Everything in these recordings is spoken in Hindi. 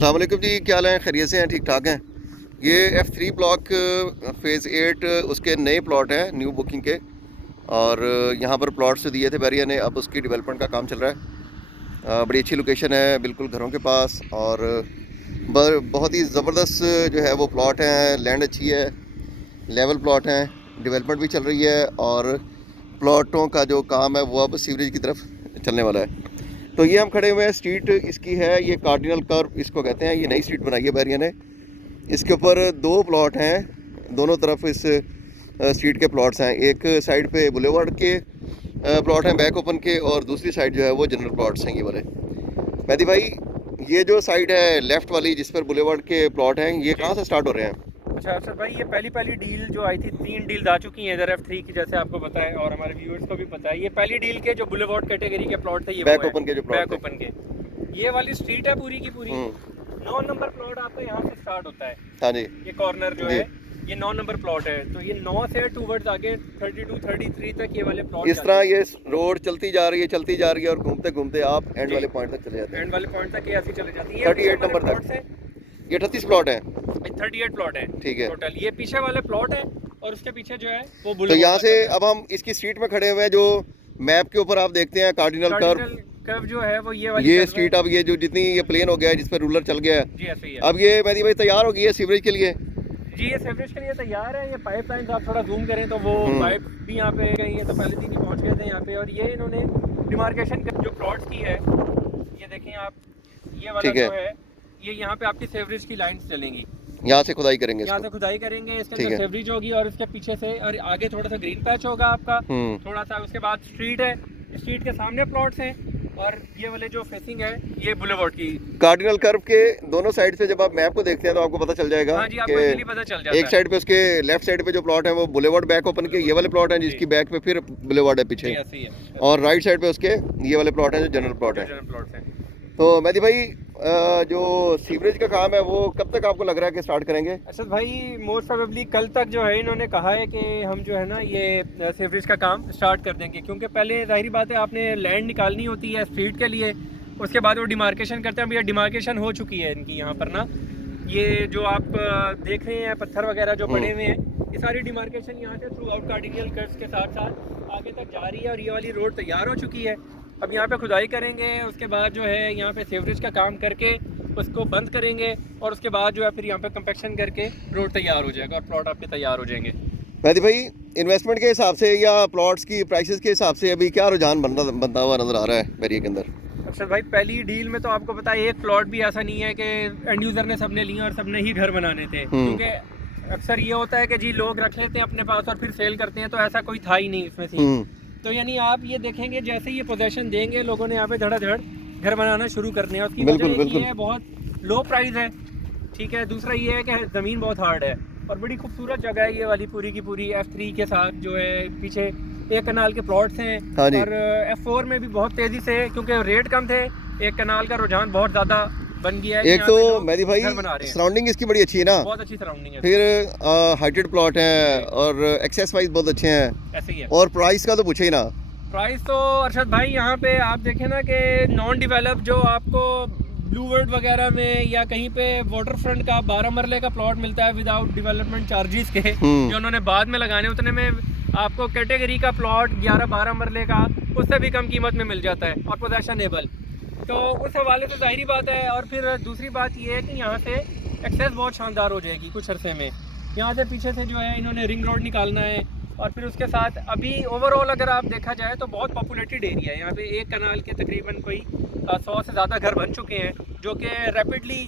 अस्सलाम वालेकुम जी, क्या हाल है? खैरियत से हैं? ठीक ठाक हैं। ये F3 ब्लॉक फ़ेज़ 8 उसके नए प्लॉट हैं, न्यू बुकिंग के। और यहाँ पर प्लॉट्स दिए थे बैरिया ने, अब उसकी डेवलपमेंट का काम चल रहा है। बड़ी अच्छी लोकेशन है, बिल्कुल घरों के पास। और बहुत ही ज़बरदस्त जो है वो प्लॉट हैं। लैंड अच्छी है, लेवल प्लॉट हैं, डेवलपमेंट भी चल रही है। और प्लॉटों का जो काम है वो अब सीवरेज की तरफ चलने वाला है। तो ये हम खड़े हुए हैं, स्ट्रीट इसकी है ये कार्डिनल कर्व इसको कहते हैं। ये नई स्ट्रीट बनाई है बैरिया ने। इसके ऊपर दो प्लॉट हैं, दोनों तरफ इस स्ट्रीट के प्लॉट्स हैं। एक साइड पे बुलेवार्ड के प्लॉट हैं बैक ओपन के, और दूसरी साइड जो है वो जनरल प्लॉट्स हैं ये वाले। मेहदी भाई, ये जो साइड है लेफ़्ट वाली जिस पर बुलेवार्ड के प्लॉट हैं, ये कहाँ से स्टार्ट हो रहे हैं? अच्छा अरशद भाई, ये पहली डील जो आई थी, 3 डील आ चुकी हैं इधर F3 की, जैसे आपको पता है और हमारे व्यूअर्स को भी पता है। ये पहली डील के जो बुलेवार्ड कैटेगरी के प्लॉट थे, ये बैक ओपन के जो प्लॉट बैक ओपन के, ये वाली स्ट्रीट है पूरी की पूरी। 9 नंबर प्लॉट आपका यहाँ से स्टार्ट होता है। हाँ जी, ये कॉर्नर जो है ये 9 नंबर प्लॉट है। तो ये 9 से टूवर्ड्स आगे 32 33 तक ये वाले प्लॉट इस तरह ये रोड चलती जा रही है और घूमते घूमते आप एंड वाले पॉइंट तक चले जाते हैं। एंड वाले पॉइंट तक ये ऐसी चले जाती है। 38 नंबर तक ये 38 प्लॉट है। 38 प्लॉट है, ठीक है। टोटल ये पीछे वाले प्लॉट है और उसके पीछे जो है वो तो यहाँ से अब हम इसकी स्ट्रीट में खड़े हुए हैं। जो मैप के ऊपर आप देखते हैं कार्डिनल कर्व जो है वो ये वाली ये स्ट्रीट, अब ये जो जितनी ये प्लेन हो गया है जिस पर रूलर चल गया है, जी ऐसे ही है। अब ये मेहदी भाई तैयार हो गई है सीवरेज के लिए। जी ये सीवरेज के लिए तैयार है। ये पाइपलाइन आप थोड़ा जूम करें तो वो पाइप भी यहाँ पे गई है, तो पहले दिन ही पहुँच गए थे यहाँ पे। और ये इन्होंने डिमार्केशन जो प्लॉट्स की है, ये देखें आप, ये वाला जो है ये यहाँ पे आपकी सीवरेज की लाइंस चलेंगी। यहाँ से खुदाई करेंगे, यहाँ से खुदाई करेंगे, इसके अंदर सीवरेज होगी और इसके पीछे से और आगे थोड़ा सा ग्रीन पैच होगा आपका थोड़ा सा। उसके बाद स्ट्रीट है, स्ट्रीट के सामने प्लॉट्स हैं और ये वाले जो फेसिंग है ये बुलेवार्ड की कार्डिनल कर्व के दोनों साइड से जब आप मैप को देखते हैं तो आपको पता चल जाएगा। हाँ जी, आपको इजीली पता चल जाता है। एक साइड पे उसके लेफ्ट साइड पे जो प्लॉट है वो बुलेवार्ड बैक ओपन के ये वाले प्लॉट हैं, जिसकी बैक पे फिर बुलेवार्ड है पीछे, और राइट साइड पे उसके ये वाले प्लॉट हैं जो जनरल प्लॉट है। तो मेहदी भाई, जो सीवरेज का काम है वो कब तक आपको लग रहा है कि स्टार्ट करेंगे? अच्छा भाई, मोस्ट प्रोबेबली कल तक जो है इन्होंने कहा है कि हम जो है ना ये सीवरेज का काम स्टार्ट कर देंगे। क्योंकि पहले जाहिर बात है आपने लैंड निकालनी होती है स्ट्रीट के लिए, उसके बाद वो डिमार्केशन करते हैं। अब ये डिमार्केशन हो चुकी है इनकी यहाँ पर ना। ये जो आप देख रहे हैं पत्थर वगैरह जो पड़े हुए हैं, ये सारी डिमार्केशन यहाँ से थ्रू आउट कार्डिनल कर्व्स के साथ साथ आगे तक जा रही है और ये वाली रोड तैयार हो चुकी है। अब यहाँ पे खुदाई करेंगे, उसके बाद जो है यहाँ पे सीवरेज का काम करके उसको बंद करेंगे और उसके बाद जो है फिर यहाँ पे कंपैक्शन करके रोड तैयार हो जाएगा और प्लॉट आपके तैयार हो जाएंगे। मेहदी भाई, इन्वेस्टमेंट के हिसाब से या प्लॉट्स की प्राइसेस के हिसाब से अभी क्या रुझान बनता हुआ नजर आ रहा है बैरिया के अंदर? अच्छा भाई, पहली डील में तो आपको पता है एक प्लॉट भी ऐसा नहीं है कि एंड यूजर ने सबने लिए और सबने ही घर बनाने थे। क्योंकि अक्सर ये होता है कि जी लोग रख लेते हैं अपने पास और फिर सेल करते हैं, तो ऐसा कोई था ही नहीं इसमें से। तो यानी आप ये देखेंगे जैसे ये पोजीशन देंगे लोगों ने यहाँ पे धड़ाधड़ घर बनाना शुरू करने हैं। उसकी वजह ये है बहुत लो प्राइस है, ठीक है। दूसरा ये है कि ज़मीन बहुत हार्ड है और बड़ी खूबसूरत जगह है ये वाली पूरी की पूरी। F3 के साथ जो है पीछे एक कनाल के प्लॉट्स हैं। हाँ और F4 में भी बहुत तेज़ी से, क्योंकि रेट कम थे, एक कनाल का रुझान बहुत ज़्यादा बन गया है। एक तो मेहदी भाई सराउंडिंग इसकी बड़ी अच्छी है ना, बहुत अच्छी सराउंडिंग है, फिर हाइटेड प्लॉट हैं और एक्सेस वाइज बहुत अच्छे हैं, ऐसे ही है। और प्राइस का तो पूछे ही ना। प्राइस तो अरशद भाई यहाँ पे आप देखें ना कि नॉन डिवेलप जो आपको ब्लू वर्ल्ड वगैरह में या कहीं पे वाटर फ्रंट का 12 मरले का प्लॉट मिलता है विदाउट डेवलपमेंट चार्जेस के, जो उन्होंने बाद में लगाने, उतने में आपको कैटेगरी का प्लॉट 11-12 मरले का उससे भी कम कीमत में मिल जाता है और पोजेशनेबल। तो उस हवाले से जाहिर बात है। और फिर दूसरी बात ये है कि यहाँ से एक्सेस बहुत शानदार हो जाएगी कुछ अरसे में। यहाँ से पीछे से जो है इन्होंने रिंग रोड निकालना है और फिर उसके साथ अभी ओवरऑल अगर आप देखा जाए तो बहुत पॉपुलेटेड एरिया है। यहाँ पे एक कनाल के तकरीबन कोई 100 से ज़्यादा घर बन चुके हैं, जो कि रैपिडली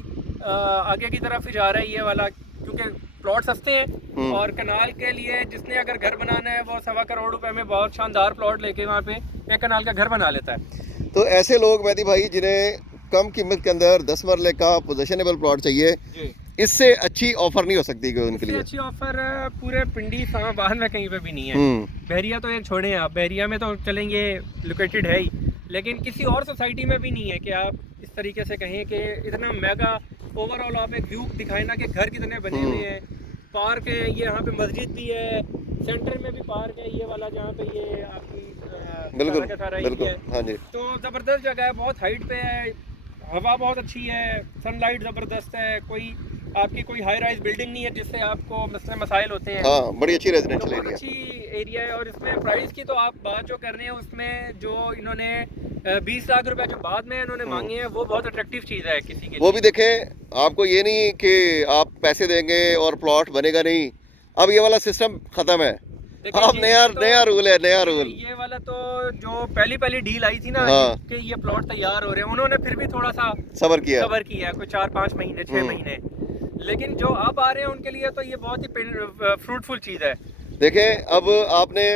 आगे की तरफ ही जा रहा है ये वाला, क्योंकि प्लॉट सस्ते हैं। और कनाल के लिए जिसने अगर घर बनाना है वो 1.25 करोड़ रुपए में बहुत शानदार प्लॉट लेके वहाँ पे एक कनाल का घर बना लेता है। तो ऐसे लोग मेहदी भाई जिन्हें कम कीमत के अंदर 10 मरले का पोजेशनेबल प्लॉट चाहिए, इससे अच्छी ऑफर नहीं हो सकती उनके लिए। अच्छी ऑफर पूरे पिंडी इस्लामाबाद में कहीं पे भी नहीं है। बहरिया तो एक छोड़े आप, बहरिया में तो चलेंगे लोकेटेड है ही, लेकिन किसी और सोसाइटी में भी नहीं है कि आप इस तरीके से कहें कि इतना मेगा ओवरऑल आप एक व्यू दिखाएं ना कि घर कितने बने हुए हैं, पार्क है, ये यहाँ पे मस्जिद भी है, सेंटर में भी पार्क है ये वाला जहाँ पे ये आपकी बिल्कुल हाँ जी। तो ज़बरदस्त जगह है, बहुत हाइट पे है। हवा बहुत अच्छी है, सनलाइट ज़बरदस्त है, आपकी कोई हाई राइज बिल्डिंग नहीं है जिससे आपको मसाइल होते हैं। हाँ, बड़ी अच्छी तो रेजिडेंशियल बहुत एरिया। अच्छी एरिया है। और इसमें प्राइस की तो आप बात जो कर रहे हैं उसमें जो इन्होंने 20 लाख रुपए जो बाद में इन्होंने मांगे हैं वो बहुत अट्रैक्टिव चीज़ है किसी के वो लिए। भी देखें, आपको ये नहीं कि आप पैसे देंगे और प्लॉट बनेगा नहीं। अब ये वाला सिस्टम खत्म है। देखिए अब ये तो नया रूल है, नया रूल। ये वाला तो जो पहली डील आई थी ना हाँ। कि ये प्लॉट तैयार हो रहे हैं, उन्होंने फिर भी थोड़ा सा सबर किया। सबर किया है, कोई 4-5 महीने 6 महीने। लेकिन जो अब आ रहे हैं उनके लिए तो ये बहुत ही फ्रूटफुल चीज़ है। देखें, अब आपने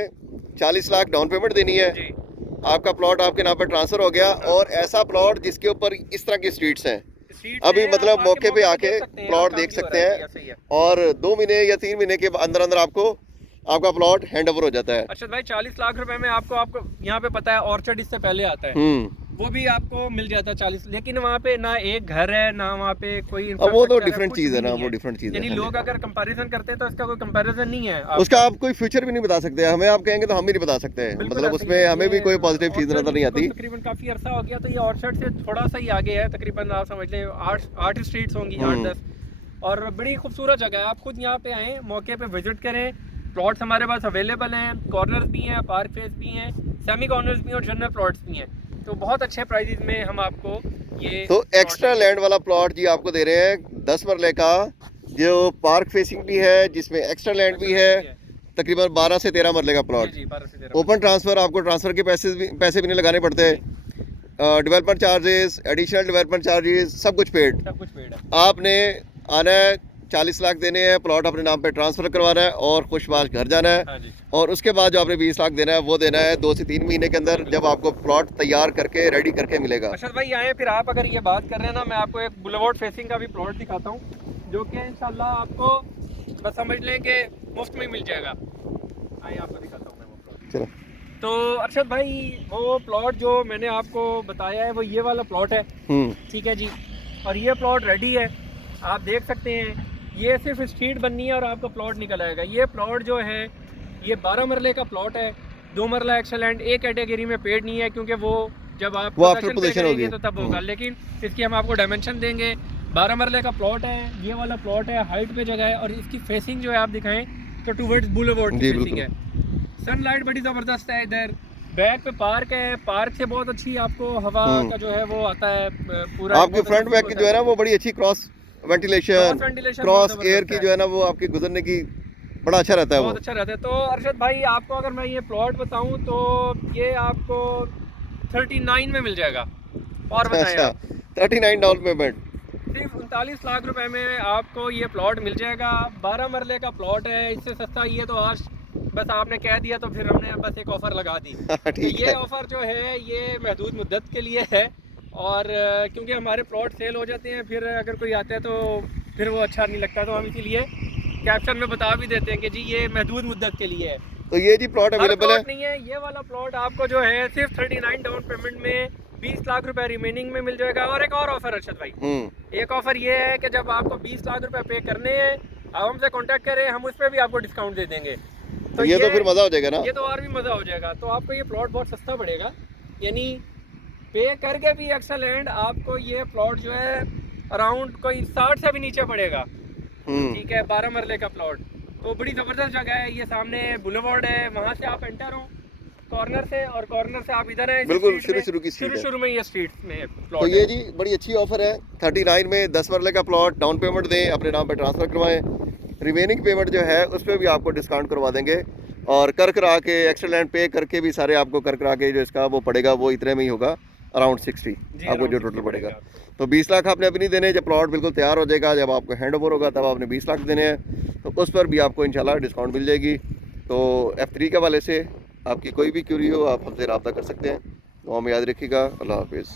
40 लाख डाउन पेमेंट देनी है, जी आपका प्लॉट आपके नाम पर ट्रांसफर हो गया, और ऐसा प्लॉट जिसके ऊपर इस तरह की स्ट्रीट्स हैं। सीट अभी से मतलब आप मौके पे देख आके सकते हैं, प्लॉट काम देख भी हो सकते रहा है, हैं, सही है। और 2 महीने या 3 महीने के अंदर अंदर आपको आपका प्लॉट हैंड ओवर हो जाता है। अर्शद भाई 40 लाख रुपए में आपको यहाँ पे पता है ऑर्चर्ड इससे पहले आता है, वो भी आपको मिल जाता है 40। लेकिन वहाँ पे ना एक घर है, ना वहाँ पे कोई अब वो तो infrastructure डिफरेंट कुछ चीज़ है भी ना, नहीं वो डिफरेंट चीज़ यानी है। लोग अगर कंपैरिजन करते हैं तो इसका कोई कंपैरिजन नहीं है। उसका आप कोई फ्यूचर भी नहीं बता सकते, हमें आप कहेंगे तो हम भी नहीं बता सकते, मतलब उसमें हमें भी कोई पॉजिटिव चीज़ नजर नहीं आती। तकरीबन काफी अरसा हो गया, तो ये ऑर्चर्ड से थोड़ा सा ही आगे है, तकरीबन आप समझ लें 8 स्ट्रीट्स होंगी, 8-10। और बड़ी खूबसूरत जगह है, आप खुद यहाँ पे आएँ, मौके पे विजिट करें। प्लॉट्स हमारे पास अवेलेबल हैं, कॉर्नर्स भी हैं, पार्क फेस भी हैं, सेमी कॉर्नर्स भी हैं और जनरल प्लॉट्स भी हैं। तो बहुत अच्छे प्राइजेस में हम आपको ये तो एक्स्ट्रा लैंड वाला प्लॉट जी आपको दे रहे हैं 10 मरले का, जो पार्क फेसिंग भी है, जिसमें एक्स्ट्रा लैंड भी है, तकरीबन 12 से 13 मरले का प्लॉट। जी 12 से 13। ओपन ट्रांसफ़र, आपको ट्रांसफ़र के पैसे भी नहीं लगाने पड़ते। Development charges, additional development charges, सब कुछ पेड। है। आपने आना है, 40 लाख देने हैं, प्लॉट अपने नाम पे ट्रांसफ़र करवाना है और खुशबाश घर जाना है। हाँ जी। और उसके बाद जो आपने 20 लाख देना है वो देना है 2 से 3 महीने के अंदर, जब आपको प्लॉट तैयार करके रेडी करके मिलेगा। अर्शद भाई आए, फिर आप अगर ये बात कर रहे हैं ना, मैं आपको एक बुलेवार्ड फेसिंग का भी प्लॉट दिखाता हूँ, जो कि इंशाल्लाह आपको बस समझ लें कि मुफ्त में मिल जाएगा। आइए आपको दिखाता हूँ मैं वो प्लॉट। चलो। तो अर्शद भाई वो प्लॉट जो मैंने आपको बताया है वो ये वाला प्लॉट है, ठीक है जी। और ये प्लॉट रेडी है, आप देख सकते हैं। ये सिर्फ स्ट्रीट बननी है और आपका प्लॉट निकल आएगा। ये प्लॉट जो है ये 12 मरले का प्लॉट है, 2 मरला एक्सेलेंट, एक कैटेगरी में पेड नहीं है क्योंकि वो जब आप पोजीशन करेंगे तो तब होगा। लेकिन इसकी हम आपको डायमेंशन देंगे। 12 मरले का प्लॉट है, ये वाला प्लॉट है, हाइट पे जगह है, और इसकी फेसिंग जो है आप दिखाएं तो टूवर्ड्स बुलेवार्ड की फेसिंग है। सनलाइट बड़ी ज़बरदस्त है। इधर बैक पे पार्क है, पार्क से बहुत अच्छी आपको हवा का जो है वो आता है पूरा। आपके फ्रंट बैक की जो है ना वो बड़ी अच्छी क्रॉस वेंटिलेशन, क्रॉस एयर की जो है ना वो आपके गुजरने की बड़ा अच्छा रहता है, बहुत अच्छा रहता है। तो अरशद भाई आपको अगर मैं ये प्लॉट बताऊं तो ये आपको 39 में मिल जाएगा। और बताएं अच्छा, 39 डाउन पेमेंट, सिर्फ 39 लाख रुपए में आपको ये प्लॉट मिल जाएगा। 12 मरले का प्लॉट है, इससे सस्ता ये तो आज बस आपने कह दिया तो फिर हमने बस एक ऑफ़र लगा दी। ठीक ये है। ऑफ़र जो है ये महदूद मुद्दत के लिए है, और क्योंकि हमारे प्लॉट सेल हो जाते हैं, फिर अगर कोई आता है तो फिर वो अच्छा नहीं लगता, तो हम इसीलिए कैप्शन में बता भी देते हैं कि जी ये महदूद मुद्दत के लिए है। तो ये जी प्लॉट अवेलेबल है। नहीं है, ये वाला प्लॉट आपको जो है सिर्फ 39 डाउन पेमेंट में 20 लाख रुपए रिमेनिंग में मिल जाएगा। और एक और ऑफर अर्शद भाई, एक ऑफर ये है कि जब आपको 20 लाख रुपए पे करने हैं, आप हमसे कांटेक्ट करें, हम उस पर भी आपको डिस्काउंट दे देंगे। तो ये तो फिर मजा हो जाएगा ना, ये तो और भी मजा हो जाएगा। तो आपको ये प्लॉट बहुत सस्ता पड़ेगा, यानी पे करके भी एक्सेलेंट आपको ये प्लॉट जो है अराउंड कोई 60 से भी नीचे पड़ेगा। ठीक है, 12 मरले का प्लॉट, तो बड़ी ज़बरदस्त जगह है। ये सामने बुलेवार्ड है, वहाँ से आप एंटर हो कॉर्नर से, और कॉर्नर से आप इधर हैं, बिल्कुल शुरू में ये स्ट्रीट में प्लॉट। तो ये जी बड़ी अच्छी ऑफर है। 39 में 10 मरले का प्लॉट, डाउन पेमेंट दें, अपने नाम पे ट्रांसफ़र करवाएं, रिमेनिंग पेमेंट जो है उस पर भी आपको डिस्काउंट करवा देंगे, और कर करा के एक्स्ट्रा लैंड पे करके भी सारे आपको कर करा के जो इसका वो पड़ेगा वो इतने में ही होगा, अराउंड 60 आपको जो टोटल पड़ेगा। तो 20 लाख आपने अभी नहीं देने, जब प्लॉट बिल्कुल तैयार हो जाएगा, जब आपको हैंड ओवर होगा तब आपने 20 लाख देने हैं, तो उस पर भी आपको इंशाल्लाह डिस्काउंट मिल जाएगी। तो F3 के वाले से आपकी कोई भी क्यूरी हो आप हमसे रब्ता कर सकते हैं। तो हमें याद रखिएगा। अल्लाह हाफिज़।